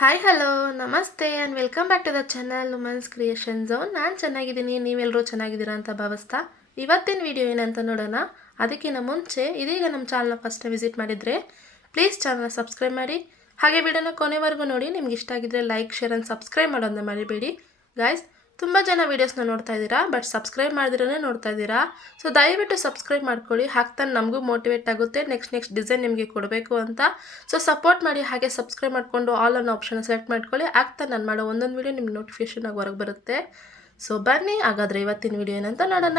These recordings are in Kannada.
ಹಾಯ್ ಹಲೋ ನಮಸ್ತೆ and welcome back to the channel women's creation zone. ನಾನು ಚೆನ್ನಾಗಿದ್ದೀನಿ, ನೀವೆಲ್ಲರೂ ಚೆನ್ನಾಗಿದ್ದೀರಾ ಅಂತ ಭಾವಿಸ್ತಾ ಇವತ್ತಿನ ವಿಡಿಯೋ ಏನಂತ ನೋಡೋಣ. ಅದಕ್ಕಿಂತ ಮುಂಚೆ ಇದೀಗ ನಮ್ಮ ಚಾನಲ್ನ ಫಸ್ಟ್ ವಿಸಿಟ್ ಮಾಡಿದರೆ ಪ್ಲೀಸ್ ಚಾನಲ್ನ ಸಬ್ಸ್ಕ್ರೈಬ್ ಮಾಡಿ, ಹಾಗೆ ವಿಡಿಯೋನ ಕೊನೆವರೆಗೂ ನೋಡಿ. ನಿಮ್ಗೆ ಇಷ್ಟ ಆಗಿದ್ರೆ ಲೈಕ್ ಶೇರ್ ಆ್ಯಂಡ್ ಸಬ್ಸ್ಕ್ರೈಬ್ ಮಾಡೋದನ್ನ ಮರಿಬೇಡಿ ಗಾಯ್ಸ್. ತುಂಬ ಜನ ವೀಡಿಯೋಸ್ನ ನೋಡ್ತಾ ಇದ್ದೀರಾ, ಬಟ್ ಸಬ್ಸ್ಕ್ರೈಬ್ ಮಾಡಿದ್ರೇ ನೋಡ್ತಾ ಇದ್ದೀರಾ. ಸೊ ದಯವಿಟ್ಟು ಸಬ್ಸ್ಕ್ರೈಬ್ ಮಾಡ್ಕೊಳ್ಳಿ, ಹಾಕ್ತಾನೆ ನಮಗೂ ಮೋಟಿವೇಟ್ ಆಗುತ್ತೆ ನೆಕ್ಸ್ಟ್ ಡಿಸೈನ್ ನಿಮಗೆ ಕೊಡಬೇಕು ಅಂತ. ಸೊ ಸಪೋರ್ಟ್ ಮಾಡಿ, ಹಾಗೆ ಸಬ್ಸ್ಕ್ರೈಬ್ ಮಾಡಿಕೊಂಡು ಆಲ್ ಅನ್ನೋ ಆಪ್ಷನ್ ಸೆಲೆಕ್ಟ್ ಮಾಡ್ಕೊಳ್ಳಿ. ಆಗ್ತಾನೆ ನಾನು ಮಾಡೋ ಒಂದೊಂದು ವೀಡಿಯೋ ನಿಮ್ಗೆ ನೋಟಿಫಿಕೇಶನ್ ಆಗಿ ಹೊರಗೆ ಬರುತ್ತೆ. ಸೊ ಬನ್ನಿ ಹಾಗಾದರೆ ಇವತ್ತಿನ ವೀಡಿಯೋ ಏನಂತ ನೋಡೋಣ.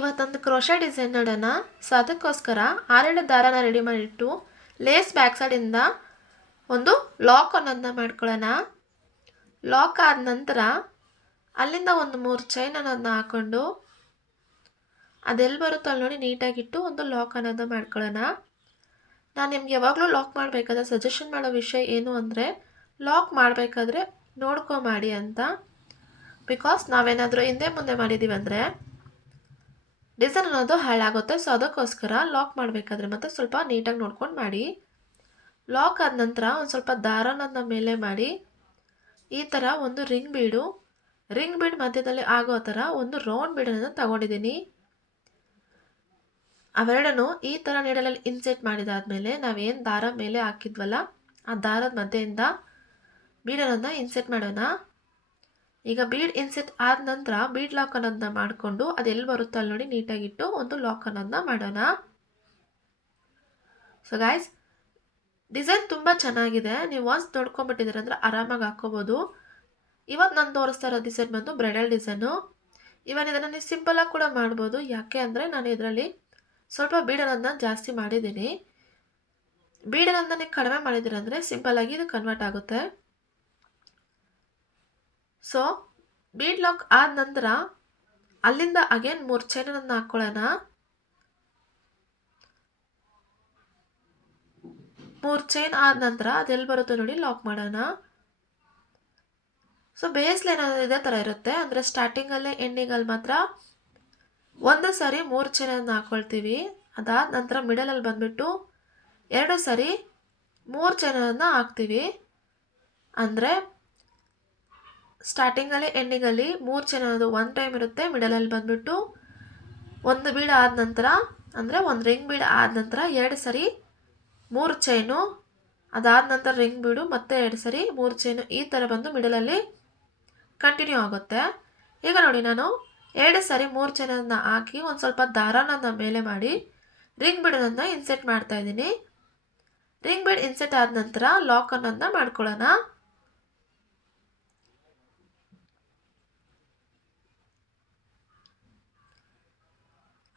ಇವತ್ತೊಂದು ಕ್ರೋಶಾ ಡಿಸೈನ್ ನೋಡೋಣ. ಸೊ ಅದಕ್ಕೋಸ್ಕರ 6 ದಾರಾನ ರೆಡಿ ಮಾಡಿಟ್ಟು ಲೇಸ್ ಬ್ಯಾಕ್ ಸೈಡಿಂದ ಒಂದು ಲಾಕ್ ಅನ್ನೋದನ್ನ ಮಾಡ್ಕೊಳ್ಳೋಣ. ಲಾಕ್ ಆದ ನಂತರ ಅಲ್ಲಿಂದ ಒಂದು 3 ಚೈನ್ ಅನ್ನೋದನ್ನ ಹಾಕ್ಕೊಂಡು ಅದೆಲ್ಲಿ ಬರುತ್ತೋ ಅಲ್ಲಿ ನೋಡಿ ನೀಟಾಗಿಟ್ಟು ಒಂದು ಲಾಕ್ ಅನ್ನೋದನ್ನ ಮಾಡ್ಕೊಳ್ಳೋಣ. ನಾನು ನಿಮ್ಗೆ ಯಾವಾಗಲೂ ಲಾಕ್ ಮಾಡಬೇಕಾದ್ರೆ ಸಜೆಷನ್ ಮಾಡೋ ವಿಷಯ ಏನು ಅಂದರೆ, ಲಾಕ್ ಮಾಡಬೇಕಾದ್ರೆ ನೋಡ್ಕೊ ಮಾಡಿ ಅಂತ. ಬಿಕಾಸ್ ನಾವೇನಾದರೂ ಹಿಂದೆ ಮುಂದೆ ಮಾಡಿದ್ದೀವಿ ಅಂದರೆ ಡಿಸೈನ್ ಅನ್ನೋದು ಹಾಳಾಗುತ್ತೆ. ಸೊ ಅದಕ್ಕೋಸ್ಕರ ಲಾಕ್ ಮಾಡಬೇಕಾದ್ರೆ ಮತ್ತೆ ಸ್ವಲ್ಪ ನೀಟಾಗಿ ನೋಡ್ಕೊಂಡು ಮಾಡಿ. ಲಾಕ್ ಆದ ನಂತರ ಒಂದು ಸ್ವಲ್ಪ ದಾರನ ಮೇಲೆ ಮಾಡಿ ಈ ಥರ ಒಂದು ರಿಂಗ್ ಬೀಡ್ ಮಧ್ಯದಲ್ಲಿ ಆಗೋ ಥರ ಒಂದು ರೌಂಡ್ ಬೀಡನ್ನು ತಗೊಂಡಿದ್ದೀನಿ. ಅವೆರಡನ್ನು ಈ ಥರ ನೀಡಲಲ್ಲಿ ಇನ್ಸೆಟ್ ಮಾಡಿದಾದ್ಮೇಲೆ ನಾವೇನು ದಾರ ಮೇಲೆ ಹಾಕಿದ್ವಲ್ಲ ಆ ದಾರದ ಮಧ್ಯೆಯಿಂದ ಬೀಡನ್ನು ಇನ್ಸೆಟ್ ಮಾಡೋಣ. ಈಗ ಬೀಡ್ ಇನ್ಸೆಟ್ ಆದ ನಂತರ ಬೀಡ್ ಲಾಕ್ ಅನ್ನೋದನ್ನ ಮಾಡಿಕೊಂಡು ಅದೆಲ್ಲಿ ಬರುತ್ತೋ ಅಲ್ಲಿ ನೋಡಿ ನೀಟಾಗಿಟ್ಟು ಒಂದು ಲಾಕ್ ಅನ್ನೋದನ್ನ ಮಾಡೋಣ. ಸೊ ಗಾಯ್ಸ್, ಡಿಸೈನ್ ತುಂಬ ಚೆನ್ನಾಗಿದೆ. ನೀವು ಒನ್ಸ್ ನೋಡ್ಕೊಂಡ್ಬಿಟ್ಟಿದ್ದೀರ ಅಂದರೆ ಆರಾಮಾಗಿ ಹಾಕ್ಕೋಬೋದು. ಇವತ್ತು ನಾನು ತೋರಿಸ್ತಾ ಇರೋ ಡಿಸೈನ್ ಬಂದು ಬ್ರೈಡಲ್ ಡಿಸೈನು. ಇವನ್ ಇದನ್ನು ನೀವು ಸಿಂಪಲಾಗಿ ಕೂಡ ಮಾಡ್ಬೋದು. ಯಾಕೆ ಅಂದರೆ ನಾನು ಇದರಲ್ಲಿ ಸ್ವಲ್ಪ ಬೀಡನ್ನು ಜಾಸ್ತಿ ಮಾಡಿದ್ದೀನಿ. ಬೀಡನ್ನು ನೀವು ಕಡಿಮೆ ಮಾಡಿದ್ದೀರಂದರೆ ಸಿಂಪಲಾಗಿ ಇದು ಕನ್ವರ್ಟ್ ಆಗುತ್ತೆ. ಸೊ ಬೀಡ್ ಲಾಕ್ ಆದ ನಂತರ ಅಲ್ಲಿಂದ ಅಗೇನ್ 3 ಚೈನನ್ನು ಹಾಕ್ಕೊಳ್ಳೋಣ. 3 ಚೈನ್ ಆದ ನಂತರ ಅದೆಲ್ಲಿ ಬರುತ್ತೋ ನೋಡಿ ಲಾಕ್ ಮಾಡೋಣ. ಸೊ ಬೇಸ್ ಲೈನ್ ಇದೇ ಥರ ಇರುತ್ತೆ. ಅಂದರೆ ಸ್ಟಾರ್ಟಿಂಗಲ್ಲೇ ಎಂಡಿಂಗಲ್ಲಿ ಮಾತ್ರ ಒಂದು ಸಾರಿ 3 ಚೈನನ್ನು ಹಾಕ್ಕೊಳ್ತೀವಿ. ಅದಾದ ನಂತರ ಮಿಡಲಲ್ಲಿ ಬಂದುಬಿಟ್ಟು 2 ಸಾರಿ 3 ಚೈನನ್ನು ಹಾಕ್ತೀವಿ. ಅಂದರೆ ಸ್ಟಾರ್ಟಿಂಗಲ್ಲಿ ಎಂಡಿಂಗಲ್ಲಿ 3 ಚೈನ್ ಅನ್ನೋದು 1 ಟೈಮ್ ಇರುತ್ತೆ. ಮಿಡಲಲ್ಲಿ ಬಂದುಬಿಟ್ಟು ಒಂದು ಬೀಡ್ ಆದ ನಂತರ ಅಂದರೆ ಒಂದು ರಿಂಗ್ ಬೀಡ್ ಆದ ನಂತರ 2 ಸಾರಿ 3 ಚೈನು, ಅದಾದ ನಂತರ ರಿಂಗ್ ಬೀಡು ಮತ್ತೆ 2 ಸಾರಿ 3 ಚೈನು, ಈ ಥರ ಬಂದು ಮಿಡಲಲ್ಲಿ ಕಂಟಿನ್ಯೂ ಆಗುತ್ತೆ. ಈಗ ನೋಡಿ ನಾನು 2 ಸಾರಿ 3 ಚೈನನ್ನು ಹಾಕಿ ಒಂದು ಸ್ವಲ್ಪ ದಾರನ ಮೇಲೆ ಮಾಡಿ ರಿಂಗ್ ಬೀಡನ್ನು ಇನ್ಸೆಟ್ ಮಾಡ್ತಾ ಇದ್ದೀನಿ. ರಿಂಗ್ ಬೀಡ್ ಇನ್ಸೆಟ್ ಆದ ನಂತರ ಲಾಕ್ ಅನ್ನೋದನ್ನ ಮಾಡ್ಕೊಳ್ಳೋಣ.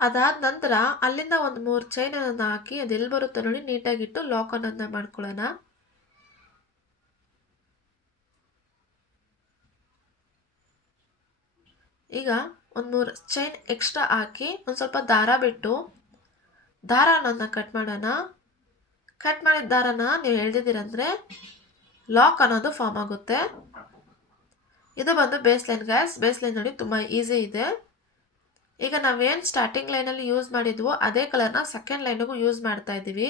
ಅದಾದ ನಂತರ ಅಲ್ಲಿಂದ ಒಂದು 3 ಚೈನನ್ನು ಹಾಕಿ ಅದೆಲ್ಲಿ ಬರುತ್ತೋ ನೋಡಿ ನೀಟಾಗಿಟ್ಟು ಲಾಕ್ ಅನ್ನೋದನ್ನ ಮಾಡ್ಕೊಳ್ಳೋಣ. ಈಗ ಒಂದು 3 ಚೈನ್ ಎಕ್ಸ್ಟ್ರಾ ಹಾಕಿ ಒಂದು ಸ್ವಲ್ಪ ದಾರ ಬಿಟ್ಟು ದಾರ ಅನ್ನೋದನ್ನ ಕಟ್ ಮಾಡೋಣ. ಕಟ್ ಮಾಡಿದ ದಾರನ ನೀವು ಎಳ್ದಿದ್ದೀರಂದರೆ ಲಾಕ್ ಅನ್ನೋದು ಫಾರ್ಮ್ ಆಗುತ್ತೆ. ಇದು ಬಂದು base line gas. Base line ನೋಡಿ ತುಂಬ ಈಸಿ ಇದೆ. ಈಗ ನಾವೇನು ಸ್ಟಾರ್ಟಿಂಗ್ ಲೈನಲ್ಲಿ ಯೂಸ್ ಮಾಡಿದ್ವೋ ಅದೇ ಕಲರ್ನ ಸೆಕೆಂಡ್ ಲೈನಿಗೂ ಯೂಸ್ ಮಾಡ್ತಾ ಇದ್ದೀವಿ.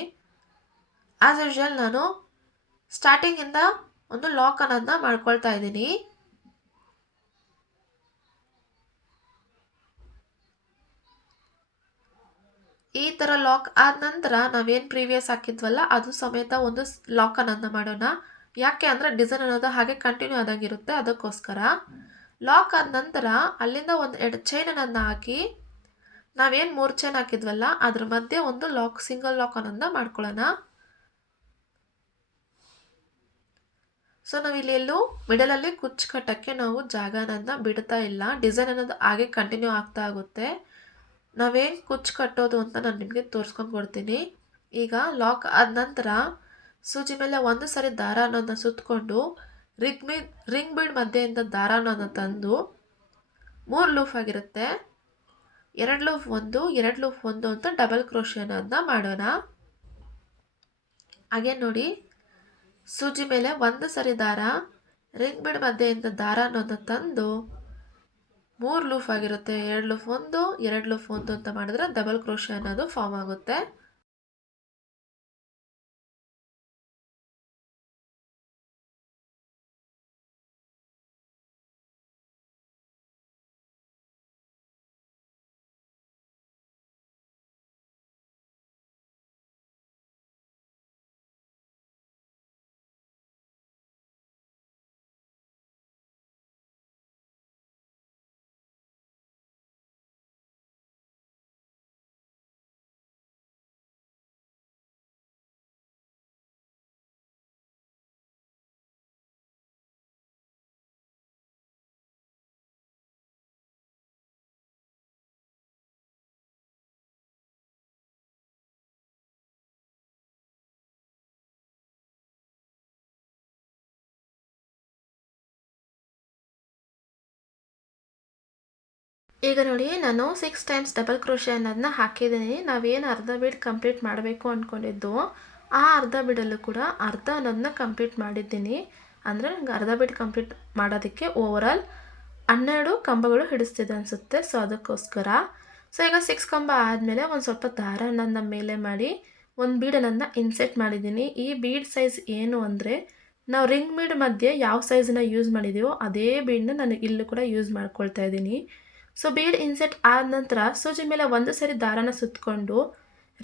ಆ್ಯಸ್ ಯೂಶುವಲ್ ನಾನು ಸ್ಟಾರ್ಟಿಂಗಿಂದ ಒಂದು ಲಾಕ್ ಅನ್ನೋದನ್ನ ಮಾಡ್ಕೊಳ್ತಾ ಇದ್ದೀನಿ. ಈ ಥರ ಲಾಕ್ ಆದ ನಂತರ ನಾವೇನು ಪ್ರೀವಿಯಸ್ ಹಾಕಿದ್ವಲ್ಲ ಅದು ಸಮೇತ ಒಂದು ಲಾಕ್ ಅನ್ನೋದನ್ನ ಮಾಡೋಣ. ಯಾಕೆ ಅಂದರೆ ಡಿಸೈನ್ ಅನ್ನೋದು ಹಾಗೆ ಕಂಟಿನ್ಯೂ ಆದಂಗಿರುತ್ತೆ, ಅದಕ್ಕೋಸ್ಕರ. ಲಾಕ್ ಆದ ನಂತರ ಅಲ್ಲಿಂದ ಒಂದು 2 ಚೈನನ್ನು ಹಾಕಿ ನಾವೇನು 3 ಚೈನ್ ಹಾಕಿದ್ವಲ್ಲ ಅದ್ರ ಮಧ್ಯೆ ಒಂದು ಲಾಕ್, ಸಿಂಗಲ್ ಲಾಕ್ ಅನ್ನೋದನ್ನ ಮಾಡ್ಕೊಳ್ಳೋಣ. ಸೊ ನಾವಿಲ್ಲಿ ಎಲ್ಲೂ ಮಿಡಲಲ್ಲಿ ಕುಚ್ಚು ಕಟ್ಟೋಕ್ಕೆ ನಾವು ಜಾಗನ ಬಿಡ್ತಾ ಇಲ್ಲ. ಡಿಸೈನ್ ಅನ್ನೋದು ಹಾಗೆ ಕಂಟಿನ್ಯೂ ಆಗ್ತಾ ಆಗುತ್ತೆ. ನಾವೇನು ಕುಚ್ಚು ಕಟ್ಟೋದು ಅಂತ ನಾನು ನಿಮಗೆ ತೋರಿಸ್ಕೊಂಡು ಕೊಡ್ತೀನಿ. ಈಗ ಲಾಕ್ ಆದ ನಂತರ ಸೂಜಿ ಮೇಲೆ ಒಂದು ಸಾರಿ ದಾರ ಅನ್ನೋದನ್ನ ಸುತ್ತಕೊಂಡು ರಿಂಗ್ ಬೀಡ್ ಮಧ್ಯೆಯಿಂದ ದಾರ ಅನ್ನೋದನ್ನ ತಂದು 3 ಲೂಫ್ ಆಗಿರುತ್ತೆ. 2 ಲೂಫ್ 1, 2 ಲೂಫ್ 1 ಅಂತ ಡಬಲ್ ಕ್ರೋಶೆ ಅನ್ನೋದನ್ನ ಮಾಡೋಣ. ಹಾಗೆ ನೋಡಿ ಸೂಜಿ ಮೇಲೆ ಒಂದು ಸರಿ ದಾರ, ರಿಂಗ್ ಬೀಡ್ ಮಧ್ಯೆಯಿಂದ ದಾರ ಅನ್ನೋದನ್ನ ತಂದು 3 ಲೂಫ್ ಆಗಿರುತ್ತೆ. 2 ಲೂಫ್ 1, 2 ಲೂಫ್ 1 ಅಂತ ಮಾಡಿದ್ರೆ ಡಬಲ್ ಕ್ರೋಶೆ ಅನ್ನೋದು ಫಾರ್ಮ್ ಆಗುತ್ತೆ. ಈಗ ನೋಡಿ ನಾನು 6 ಟೈಮ್ಸ್ ಡಬಲ್ ಕ್ರೋಶೆ ಅನ್ನೋದನ್ನ ಹಾಕಿದ್ದೀನಿ. ನಾವೇನು ಅರ್ಧ ಬೀಡ್ ಕಂಪ್ಲೀಟ್ ಮಾಡಬೇಕು ಅಂದ್ಕೊಂಡಿದ್ದು ಆ ಅರ್ಧ ಬೀಡಲ್ಲೂ ಕೂಡ ಅರ್ಧ ಅನ್ನೋದನ್ನ ಕಂಪ್ಲೀಟ್ ಮಾಡಿದ್ದೀನಿ. ಅಂದರೆ ನಂಗೆ ಅರ್ಧ ಬೀಡ್ ಕಂಪ್ಲೀಟ್ ಮಾಡೋದಕ್ಕೆ ಓವರಾಲ್ 12 ಕಂಬಗಳು ಹಿಡಿಸ್ತಿದೆ ಅನಿಸುತ್ತೆ. ಸೊ ಅದಕ್ಕೋಸ್ಕರ ಸೊ ಈಗ 6 ಕಂಬ ಆದಮೇಲೆ ಒಂದು ಸ್ವಲ್ಪ ದಾರ ಅನ್ನೋದನ್ನ ಮೇಲೆ ಮಾಡಿ ಒಂದು ಬೀಡ್ ಅನ್ನೋದನ್ನ ಇನ್ಸೆಟ್ ಮಾಡಿದ್ದೀನಿ. ಈ ಬೀಡ್ ಸೈಜ್ ಏನು ಅಂದರೆ ನಾವು ರಿಂಗ್ ಬೀಡ್ ಮಧ್ಯೆ ಯಾವ ಸೈಜನ್ನ ಯೂಸ್ ಮಾಡಿದ್ದೀವೋ ಅದೇ ಬೀಡನ್ನ ನಾನು ಇಲ್ಲೂ ಕೂಡ ಯೂಸ್ ಮಾಡ್ಕೊಳ್ತಾ ಇದ್ದೀನಿ. ಸೊ ಬೀಡ್ ಇನ್ಸೆಟ್ ಆದ ನಂತರ ಸೂಜಿ ಮೇಲೆ ಒಂದು ಸರಿ ದಾರಾನ ಸುತ್ತಕೊಂಡು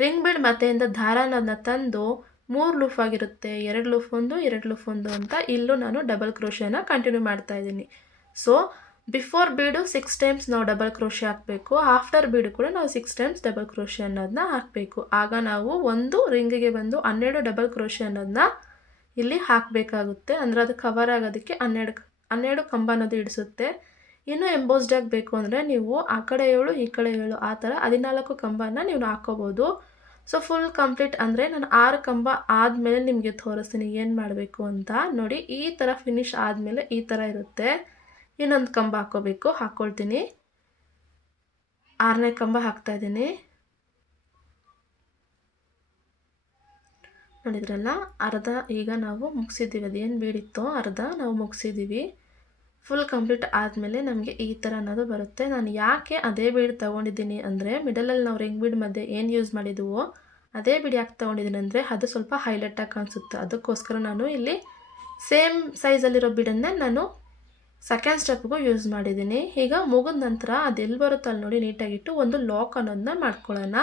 ರಿಂಗ್ ಬೀಡ್ ಮಧ್ಯೆಯಿಂದ ದಾರಾನ ತಂದು 3 ಲೂಫ್ ಆಗಿರುತ್ತೆ, 2 ಲೂಫ್ ಒಂದು 2 ಲೂಫ್ ಒಂದು ಅಂತ ಇಲ್ಲೂ ನಾನು ಡಬಲ್ ಕ್ರೋಶೆನ ಕಂಟಿನ್ಯೂ ಮಾಡ್ತಾ ಇದ್ದೀನಿ. ಸೊ ಬಿಫೋರ್ ಬೀಡು 6 ಟೈಮ್ಸ್ ನಾವು ಡಬಲ್ ಕ್ರೋಶೆ ಹಾಕಬೇಕು, ಆಫ್ಟರ್ ಬೀಡು ಕೂಡ ನಾವು 6 ಟೈಮ್ಸ್ ಡಬಲ್ ಕ್ರೋಶೆ ಅನ್ನೋದನ್ನ ಹಾಕಬೇಕು. ಆಗ ನಾವು ಒಂದು ರಿಂಗಿಗೆ ಬಂದು 12 ಡಬಲ್ ಕ್ರೋಶೆ ಅನ್ನೋದನ್ನ ಇಲ್ಲಿ ಹಾಕಬೇಕಾಗುತ್ತೆ. ಅಂದರೆ ಅದು ಕವರ್ ಆಗೋದಕ್ಕೆ 12 ಕಂಬ ಅನ್ನೋದು ಹಿಡಿಸುತ್ತೆ. ಇನ್ನೂ ಎಂಬೋಸ್ಡ್ ಆಗಬೇಕು ಅಂದರೆ ನೀವು ಆ ಕಡೆ 7 ಈ ಕಡೆ 7 ಆ ಥರ 14 ಕಂಬನ ನೀವು ಹಾಕೋಬೋದು. ಸೊ ಫುಲ್ ಕಂಪ್ಲೀಟ್ ಅಂದರೆ ನಾನು 6 ಕಂಬ ಆದಮೇಲೆ ನಿಮಗೆ ತೋರಿಸ್ತೀನಿ ಏನು ಮಾಡಬೇಕು ಅಂತ. ನೋಡಿ ಈ ಥರ ಫಿನಿಶ್ ಆದಮೇಲೆ ಈ ಥರ ಇರುತ್ತೆ. ಇನ್ನೊಂದು ಕಂಬ ಹಾಕ್ಕೋಬೇಕು, ಹಾಕ್ಕೊಳ್ತೀನಿ. 6ನೇ ಕಂಬ ಹಾಕ್ತಾಯಿದ್ದೀನಿ. ನೋಡಿದ್ರಲ್ಲ, ಅರ್ಧ ಈಗ ನಾವು ಮುಗಿಸಿದ್ದೀವಿ. ಅದೇನು ಬೀಡಿತ್ತೋ ಅರ್ಧ ನಾವು ಮುಗಿಸಿದ್ದೀವಿ. ಫುಲ್ ಕಂಪ್ಲೀಟ್ ಆದಮೇಲೆ ನಮಗೆ ಈ ಥರ ಅನ್ನೋದು ಬರುತ್ತೆ. ನಾನು ಯಾಕೆ ಅದೇ ಬೀಡ್ ತೊಗೊಂಡಿದ್ದೀನಿ ಅಂದರೆ ಮಿಡಲಲ್ಲಿ ನಾವು ರಿಂಗ್ ಬೀಡ್ ಮಧ್ಯೆ ಏನು ಯೂಸ್ ಮಾಡಿದ್ದೀವೋ ಅದೇ ಬೀಡ್ ಯಾಕೆ ತೊಗೊಂಡಿದ್ದೀನಿ ಅಂದರೆ ಅದು ಸ್ವಲ್ಪ ಹೈಲೈಟಾಗಿ ಕಾಣಿಸುತ್ತೆ. ಅದಕ್ಕೋಸ್ಕರ ನಾನು ಇಲ್ಲಿ ಸೇಮ್ ಸೈಜಲ್ಲಿರೋ ಬೀಡನ್ನೇ ನಾನು ಸೆಕೆಂಡ್ ಸ್ಟೆಪ್ಗೂ ಯೂಸ್ ಮಾಡಿದ್ದೀನಿ. ಈಗ ಮುಗಿದ ನಂತರ ಅದೆಲ್ಲಿ ಬರುತ್ತೆ ಅಲ್ಲಿ ನೋಡಿ ನೀಟಾಗಿಟ್ಟು ಒಂದು ಲಾಕ್ ಅನ್ನೋದನ್ನ ಮಾಡ್ಕೊಳ್ಳೋಣ.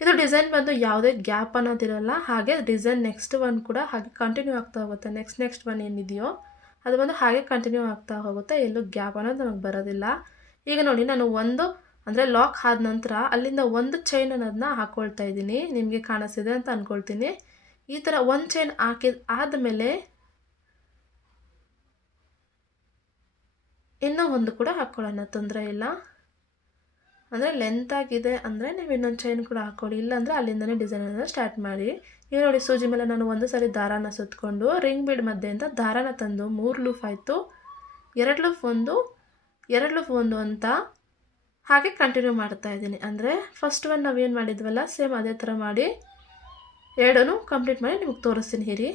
ಇದು ಡಿಸೈನ್ ಬಂದು ಯಾವುದೇ ಗ್ಯಾಪ್ ಅನ್ನೋದಿರಲ್ಲ. ಹಾಗೆ ಡಿಸೈನ್ ನೆಕ್ಸ್ಟ್ ಒನ್ ಕೂಡ ಹಾಗೆ ಕಂಟಿನ್ಯೂ ಆಗ್ತಾ ಹೋಗುತ್ತೆ. ನೆಕ್ಸ್ಟ್ ಒನ್ ಏನಿದೆಯೋ ಅದು ಬಂದು ಹಾಗೆ ಕಂಟಿನ್ಯೂ ಆಗ್ತಾ ಹೋಗುತ್ತೆ, ಎಲ್ಲೂ ಗ್ಯಾಪ್ ಅನ್ನೋದು ನಮಗೆ ಬರೋದಿಲ್ಲ. ಈಗ ನೋಡಿ ನಾನು ಒಂದು ಅಂದರೆ ಲಾಕ್ ಆದ ನಂತರ ಅಲ್ಲಿಂದ ಒಂದು ಚೈನ್ ಅನ್ನೋದನ್ನ ಹಾಕ್ಕೊಳ್ತಾ ಇದ್ದೀನಿ. ನಿಮಗೆ ಕಾಣಿಸ್ತಿದೆ ಅಂತ ಅಂದ್ಕೊಳ್ತೀನಿ. ಈ ಥರ ಒಂದು ಚೈನ್ ಆದಮೇಲೆ ಇನ್ನೂ ಒಂದು ಕೂಡ ಹಾಕ್ಕೊಳ್ಳೋಣ, ತೊಂದರೆ ಇಲ್ಲ. ಅಂದರೆ ಲೆಂತ್ ಆಗಿದೆ ಅಂದರೆ ನೀವು ಇನ್ನೊಂದು ಚೈನ್ ಕೂಡ ಹಾಕ್ಕೊಳ್ಳಿ, ಇಲ್ಲಾಂದರೆ ಅಲ್ಲಿಂದನೇ ಡಿಸೈನನ್ನು ಸ್ಟಾರ್ಟ್ ಮಾಡಿ. ಈಗ ನೋಡಿ ಸೂಜಿ ಮೇಲೆ ನಾನು ಒಂದು ಸಾರಿ ದಾರಾನ ಸುತ್ತಕೊಂಡು ರಿಂಗ್ ಬೀಡ್ ಮಧ್ಯೆಯಿಂದ ದಾರಾನ ತಂದು 3 ಲೂಫ್ ಆಯಿತು, 2 ಲೂಫ್ ಒಂದು 2 ಲೂಫ್ ಒಂದು ಅಂತ ಹಾಗೆ ಕಂಟಿನ್ಯೂ ಮಾಡ್ತಾ ಇದ್ದೀನಿ. ಅಂದರೆ ಫಸ್ಟ್ ಒನ್ ನಾವೇನು ಮಾಡಿದ್ವಲ್ಲ ಸೇಮ್ ಅದೇ ಥರ ಮಾಡಿ ಎರಡೂ ಕಂಪ್ಲೀಟ್ ಮಾಡಿ ನಿಮಗೆ ತೋರಿಸ್ತೀನಿ ಇರಿ.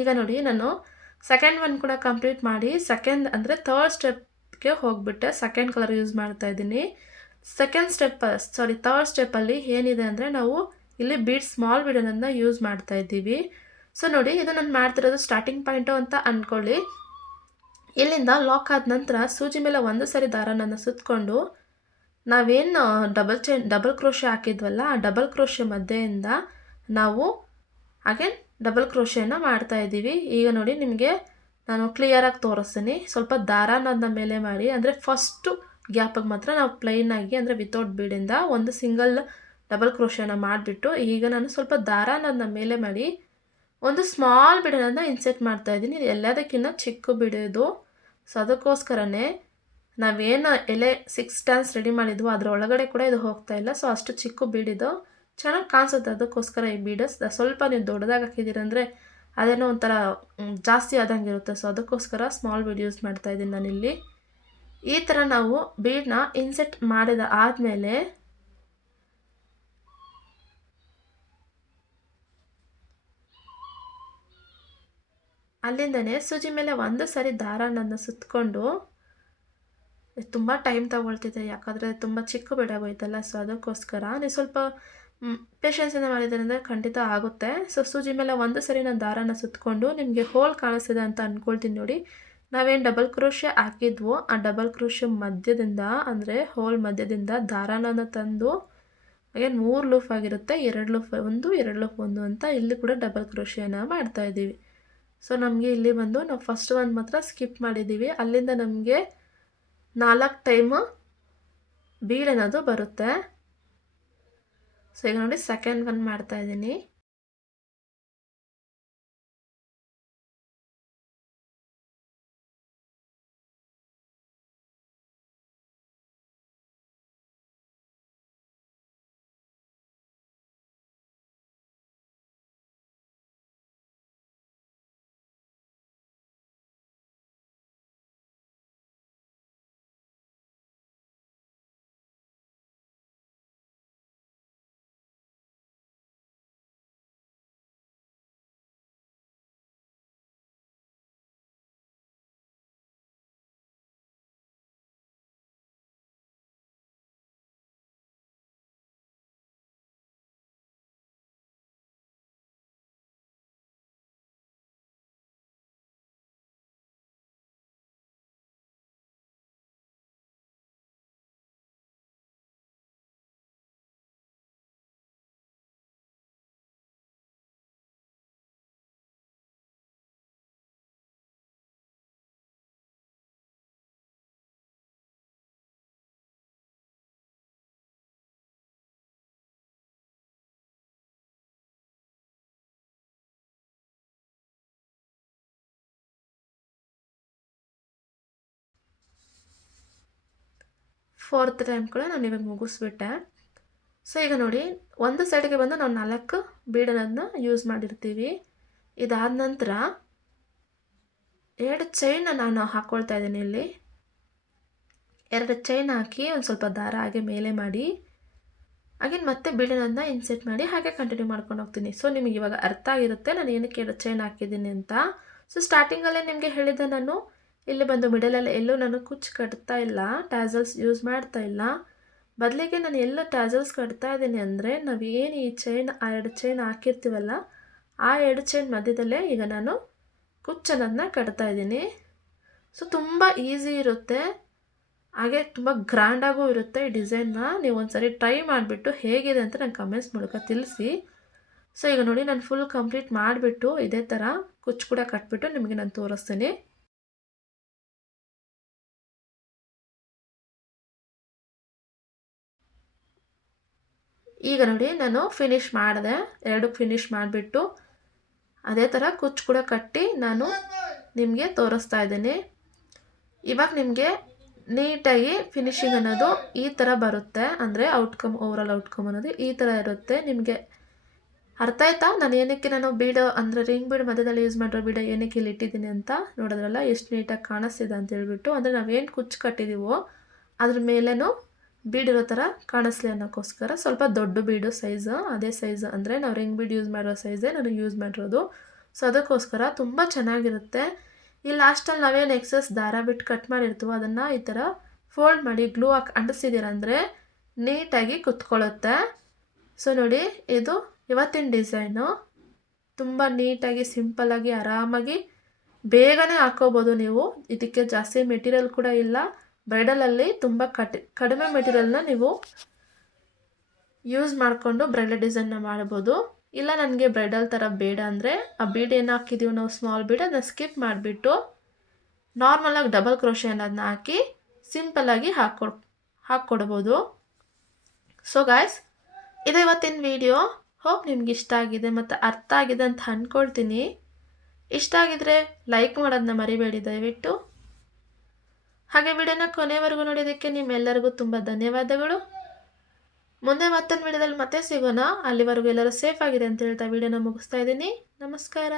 ಈಗ ನೋಡಿ ನಾನು ಸೆಕೆಂಡ್ ಒನ್ ಕೂಡ ಕಂಪ್ಲೀಟ್ ಮಾಡಿ ಸೆಕೆಂಡ್ ಅಂದರೆ ಥರ್ಡ್ ಸ್ಟೆಪ್ಗೆ ಹೋಗಿಬಿಟ್ಟೆ. ಸೆಕೆಂಡ್ ಕಲರ್ ಯೂಸ್ ಮಾಡ್ತಾ ಇದ್ದೀನಿ. ಥರ್ಡ್ ಸ್ಟೆಪ್ಪಲ್ಲಿ ಏನಿದೆ ಅಂದರೆ ನಾವು ಇಲ್ಲಿ ಬೀಡ್ ಸ್ಮಾಲ್ ಬೀಡನ್ನು ಯೂಸ್ ಮಾಡ್ತಾ ಇದ್ದೀವಿ. ಸೊ ನೋಡಿ ಇದು ನಾನು ಮಾಡ್ತಿರೋದು ಸ್ಟಾರ್ಟಿಂಗ್ ಪಾಯಿಂಟು ಅಂತ ಅಂದ್ಕೊಳ್ಳಿ. ಇಲ್ಲಿಂದ ಲಾಕ್ ಆದ ನಂತರ ಸೂಜಿ ಮೇಲೆ ಒಂದು ಸರಿ ದಾರನನ್ನು ಸುತ್ತಕೊಂಡು ನಾವೇನು ಡಬಲ್ ಕ್ರೋಶೆ ಹಾಕಿದ್ವಲ್ಲ ಆ ಡಬಲ್ ಕ್ರೋಶೆ ಮಧ್ಯೆಯಿಂದ ನಾವು ಅಗೇನ್ ಡಬಲ್ ಕ್ರೋಶೆಯನ್ನು ಮಾಡ್ತಾ ಇದ್ದೀವಿ. ಈಗ ನೋಡಿ ನಿಮಗೆ ನಾನು ಕ್ಲಿಯರಾಗಿ ತೋರಿಸ್ತೀನಿ. ಸ್ವಲ್ಪ ದಾರಾನದ ಮೇಲೆ ಮಾಡಿ ಅಂದರೆ ಫಸ್ಟು ಗ್ಯಾಪಿಗೆ ಮಾತ್ರ ನಾವು ಪ್ಲೈನಾಗಿ ಅಂದರೆ ವಿತೌಟ್ ಬೀಡಿಂದ ಒಂದು ಸಿಂಗಲ್ ಡಬಲ್ ಕ್ರೋಶೆನ ಮಾಡಿಬಿಟ್ಟು ಈಗ ನಾನು ಸ್ವಲ್ಪ ದಾರಾನದ ಮೇಲೆ ಮಾಡಿ ಒಂದು ಸ್ಮಾಲ್ ಬೀಡನ್ನು ಇನ್ಸೆಟ್ ಮಾಡ್ತಾಯಿದ್ದೀನಿ. ಇದು ಎಲ್ಲದಕ್ಕಿಂತ ಚಿಕ್ಕ ಬೀಡಿದು. ಸೊ ಅದಕ್ಕೋಸ್ಕರನೇ ನಾವೇನು ಎಲೆ 6 ಟೈಮ್ಸ್ ರೆಡಿ ಮಾಡಿದ್ವು ಅದರ ಒಳಗಡೆ ಕೂಡ ಇದು ಹೋಗ್ತಾ ಇಲ್ಲ. ಸೊ ಅಷ್ಟು ಚಿಕ್ಕ ಬೀಡಿದು ಚೆನ್ನಾಗಿ ಕಾಣಿಸುತ್ತೆ. ಅದಕ್ಕೋಸ್ಕರ ಈ ಬೀಡು ಸ್ವಲ್ಪ ನೀವು ದೊಡ್ಡದಾಗಿ ಹಾಕಿದ್ದೀರಂದರೆ ಅದೇನೋ ಒಂಥರ ಜಾಸ್ತಿ ಆದಂಗೆ ಇರುತ್ತೆ. ಸೊ ಅದಕ್ಕೋಸ್ಕರ ಸ್ಮಾಲ್ ಬೀಡ್ ಯೂಸ್ ಮಾಡ್ತಾಯಿದ್ದೀನಿ ನಾನಿಲ್ಲಿ. ಈ ಥರ ನಾವು ಬೀಡನ್ನ ಇನ್ಸೆಟ್ ಮಾಡಿದ ಆದಮೇಲೆ ಅಲ್ಲಿಂದನೇ ಸೂಜಿ ಮೇಲೆ ಒಂದು ಸರಿ ದಾರನನ್ನು ಸುತ್ತಕೊಂಡು ತುಂಬ ಟೈಮ್ ತಗೊಳ್ತಿದೆ, ಯಾಕಂದರೆ ತುಂಬ ಚಿಕ್ಕ ಬೀಡಾಗೋಯ್ತಲ್ಲ. ಸೊ ಅದಕ್ಕೋಸ್ಕರ ನೀವು ಸ್ವಲ್ಪ ಪೇಷನ್ಸಿಂದ ಮಾಡಿದ್ರಿಂದ ಖಂಡಿತ ಆಗುತ್ತೆ. ಸೊ ಸೂಜಿ ಮೇಲೆ ಒಂದು ಸರಿ ನಾನು ದಾರಾನ ಸುತ್ತಕೊಂಡು ನಿಮಗೆ ಹೋಲ್ ಕಾಣಿಸ್ತಿದೆ ಅಂತ ಅಂದ್ಕೊಳ್ತೀನಿ. ನೋಡಿ ನಾವೇನು ಡಬಲ್ ಕ್ರೋಶೆ ಹಾಕಿದ್ವೋ ಆ ಡಬಲ್ ಕ್ರೋಶೆ ಮಧ್ಯದಿಂದ ಅಂದರೆ ಹೋಲ್ ಮಧ್ಯದಿಂದ ದಾರಾನ ತಂದು ಹಾಗೆ 3 ಲೂಫ್ ಆಗಿರುತ್ತೆ, 2 ಲೂಫ್ ಒಂದು 2 ಲೂಫ್ ಒಂದು ಅಂತ ಇಲ್ಲಿ ಕೂಡ ಡಬಲ್ ಕ್ರೋಶೆನ ಮಾಡ್ತಾಯಿದ್ದೀವಿ. ಸೊ ನಮಗೆ ಇಲ್ಲಿ ಬಂದು ನಾವು ಫಸ್ಟ್ ಒಂದು ಮಾತ್ರ ಸ್ಕಿಪ್ ಮಾಡಿದ್ದೀವಿ. ಅಲ್ಲಿಂದ ನಮಗೆ 4 ಟೈಮು ಬೀಡ್ ಅನ್ನೋದು ಬರುತ್ತೆ. ಸೊ ಈಗ ನೋಡಿ ಸೆಕೆಂಡ್ ಒನ್ ಮಾಡ್ತಾಯಿದ್ದೀನಿ. 4th ಟೈಮ್ ಕೂಡ ನಾನು ಇವಾಗ ಮುಗಿಸ್ಬಿಟ್ಟೆ. ಸೊ ಈಗ ನೋಡಿ, ಒಂದು ಸೈಡ್ಗೆ ಬಂದು ನಾವು 4 ಬೀಡನ್ನು ಯೂಸ್ ಮಾಡಿರ್ತೀವಿ. ಇದಾದ ನಂತರ 2 ಚೈನ್ನ ನಾನು ಹಾಕ್ಕೊಳ್ತಾ ಇದ್ದೀನಿ. ಇಲ್ಲಿ 2 ಚೈನ್ ಹಾಕಿ ಒಂದು ಸ್ವಲ್ಪ ದಾರ ಹಾಗೆ ಮೇಲೆ ಮಾಡಿ ಹಾಗೆ ಮತ್ತೆ ಬೀಡನ್ನು ಇನ್ಸೆಟ್ ಮಾಡಿ ಹಾಗೆ ಕಂಟಿನ್ಯೂ ಮಾಡ್ಕೊಂಡು ಹೋಗ್ತೀನಿ. ಸೊ ನಿಮಗೆ ಇವಾಗ ಅರ್ಥ ಆಗಿರುತ್ತೆ ನಾನು ಏನಕ್ಕೆ 2 ಚೈನ್ ಹಾಕಿದ್ದೀನಿ ಅಂತ. ಸೊ ಸ್ಟಾರ್ಟಿಂಗಲ್ಲೇ ನಿಮಗೆ ಹೇಳಿದ್ದೆ, ನಾನು ಇಲ್ಲಿ ಬಂದು ಮಿಡಲಲ್ಲಿ ಎಲ್ಲೂ ನಾನು ಕುಚ್ಚು ಕಟ್ತಾ ಇಲ್ಲ, ಟ್ಯಾಸಲ್ಸ್ ಯೂಸ್ ಮಾಡ್ತಾ ಇಲ್ಲ. ಬದಲಿಗೆ ನಾನು ಎಲ್ಲ ಟ್ಯಾಸಲ್ಸ್ ಕಟ್ತಾ ಇದ್ದೀನಿ ಅಂದರೆ ನಾವೇನು ಈ ಚೈನ್ 2 ಚೈನ್ ಹಾಕಿರ್ತೀವಲ್ಲ ಆ 2 ಚೈನ್ ಮಧ್ಯದಲ್ಲೇ ಈಗ ನಾನು ಕುಚ್ಚನ್ನು ಕಟ್ತಾ ಇದ್ದೀನಿ. ಸೊ ತುಂಬ ಈಸಿ ಇರುತ್ತೆ, ಹಾಗೆ ತುಂಬ ಗ್ರ್ಯಾಂಡಾಗೂ ಇರುತ್ತೆ ಈ ಡಿಸೈನ್ನ. ನೀವು ಒಂದ್ಸರಿ ಟ್ರೈ ಮಾಡಿಬಿಟ್ಟು ಹೇಗಿದೆ ಅಂತ ನಂಗೆ ಕಮೆಂಟ್ಸ್ ಮೂಲಕ ತಿಳಿಸಿ. ಸೊ ಈಗ ನೋಡಿ, ನಾನು ಫುಲ್ ಕಂಪ್ಲೀಟ್ ಮಾಡಿಬಿಟ್ಟು ಇದೇ ಥರ ಕುಚ್ಚು ಕೂಡ ಕಟ್ಬಿಟ್ಟು ನಿಮಗೆ ನಾನು ತೋರಿಸ್ತೀನಿ. ಈಗ ನೋಡಿ, ನಾನು ಫಿನಿಶ್ ಮಾಡಿದೆ. 2 ಫಿನಿಶ್ ಮಾಡಿಬಿಟ್ಟು ಅದೇ ಥರ ಕುಚ್ಚು ಕೂಡ ಕಟ್ಟಿ ನಾನು ನಿಮಗೆ ತೋರಿಸ್ತಾ ಇದ್ದೀನಿ. ಇವಾಗ ನಿಮಗೆ ನೀಟಾಗಿ ಫಿನಿಶಿಂಗ್ ಅನ್ನೋದು ಈ ಥರ ಬರುತ್ತೆ, ಅಂದರೆ ಓವರಾಲ್ ಔಟ್ಕಮ್ ಅನ್ನೋದು ಈ ಥರ ಇರುತ್ತೆ. ನಿಮಗೆ ಅರ್ಥ ಆಯ್ತಾ ನಾನು ಏನಕ್ಕೆ ಬೀಡು ಅಂದರೆ ರಿಂಗ್ ಬೀಡ್ ಮಧ್ಯದಲ್ಲಿ ಯೂಸ್ ಮಾಡಿರೋ ಬೀಡ ಏನಕ್ಕೆ ಇಲ್ಲಿ ಇಟ್ಟಿದ್ದೀನಿ ಅಂತ? ನೋಡೋದ್ರಲ್ಲ ಎಷ್ಟು ನೀಟಾಗಿ ಕಾಣಿಸ್ತಿದೆ ಅಂತ ಹೇಳ್ಬಿಟ್ಟು. ಅಂದರೆ ನಾವೇನು ಕುಚ್ಚು ಕಟ್ಟಿದ್ದೀವೋ ಅದ್ರ ಮೇಲೇನೂ ಬೀಡಿರೋ ಥರ ಕಾಣಿಸ್ಲಿ ಅನ್ನೋಕ್ಕೋಸ್ಕರ ಸ್ವಲ್ಪ ದೊಡ್ಡ ಬೀಡು ಸೈಜು, ಅದೇ ಸೈಜ್ ಅಂದರೆ ನಾವು ರಿಂಗ್ ಬೀಡ್ ಯೂಸ್ ಮಾಡೋ ಸೈಜೇ ನಾನು ಯೂಸ್ ಮಾಡಿರೋದು. ಸೊ ಅದಕ್ಕೋಸ್ಕರ ತುಂಬ ಚೆನ್ನಾಗಿರುತ್ತೆ. ಈ ಲಾಸ್ಟಲ್ಲಿ ನಾವೇನು ಎಕ್ಸಸ್ ದಾರ ಬಿಟ್ಟು ಕಟ್ ಮಾಡಿರ್ತೀವೋ ಅದನ್ನು ಈ ಥರ ಫೋಲ್ಡ್ ಮಾಡಿ ಗ್ಲೂ ಹಾಕಿ ಅಂಟಿಸಿದ್ದೀರಂದರೆ ನೀಟಾಗಿ ಕುತ್ಕೊಳ್ಳುತ್ತೆ. ಸೊ ನೋಡಿ, ಇದು ಇವತ್ತಿನ ಡಿಸೈನು. ತುಂಬ ನೀಟಾಗಿ ಸಿಂಪಲ್ಲಾಗಿ ಆರಾಮಾಗಿ ಬೇಗನೆ ಹಾಕ್ಕೋಬೋದು ನೀವು. ಇದಕ್ಕೆ ಜಾಸ್ತಿ ಮೆಟೀರಿಯಲ್ ಕೂಡ ಇಲ್ಲ. ಬ್ರೈಡಲಲ್ಲಿ ತುಂಬ ಕಡಿಮೆ ಮೆಟೀರಿಯಲ್ನ ನೀವು ಯೂಸ್ ಮಾಡಿಕೊಂಡು ಬ್ರೈಡಲ್ ಡಿಸೈನ್ನ ಮಾಡ್ಬೋದು. ಇಲ್ಲ ನನಗೆ ಬ್ರೈಡಲ್ ಥರ ಬೇಡ ಅಂದರೆ ಆ ಬೀಡ್ ಏನು ಹಾಕಿದ್ದೀವಿ ನಾವು ಸ್ಮಾಲ್ ಬೀಡ್ ಅದನ್ನ ಸ್ಕಿಪ್ ಮಾಡಿಬಿಟ್ಟು ನಾರ್ಮಲಾಗಿ ಡಬಲ್ ಕ್ರೋಶೆ ಅನ್ನೋದನ್ನ ಹಾಕಿ ಸಿಂಪಲ್ಲಾಗಿ ಹಾಕ್ಕೊಡ್ಬೋದು. ಸೊ ಗಾಯ್ಸ್, ಇದು ಇವತ್ತಿನ ವಿಡಿಯೋ. ಹೋಪ್ ನಿಮ್ಗೆ ಇಷ್ಟ ಆಗಿದೆ ಮತ್ತು ಅರ್ಥ ಆಗಿದೆ ಅಂತ ಅಂದ್ಕೊಳ್ತೀನಿ. ಇಷ್ಟ ಆಗಿದ್ರೆ ಲೈಕ್ ಮಾಡೋದನ್ನ ಮರಿಬೇಡಿ ದಯವಿಟ್ಟು. ಹಾಗೆ ವಿಡಿಯೋನ ಕೊನೆವರೆಗೂ ನೋಡೋದಕ್ಕೆ ನಿಮ್ಮೆಲ್ಲರಿಗೂ ತುಂಬ ಧನ್ಯವಾದಗಳು. ಮುಂದೆ ಮತ್ತೊಂದು ವಿಡಿಯೋದಲ್ಲಿ ಮತ್ತೆ ಸಿಗೋಣ. ಅಲ್ಲಿವರೆಗೂ ಎಲ್ಲರೂ ಸೇಫ್ ಆಗಿದೆ ಅಂತ ಹೇಳ್ತಾ ವಿಡಿಯೋನ ಮುಗಿಸ್ತಾ ಇದ್ದೀನಿ. ನಮಸ್ಕಾರ.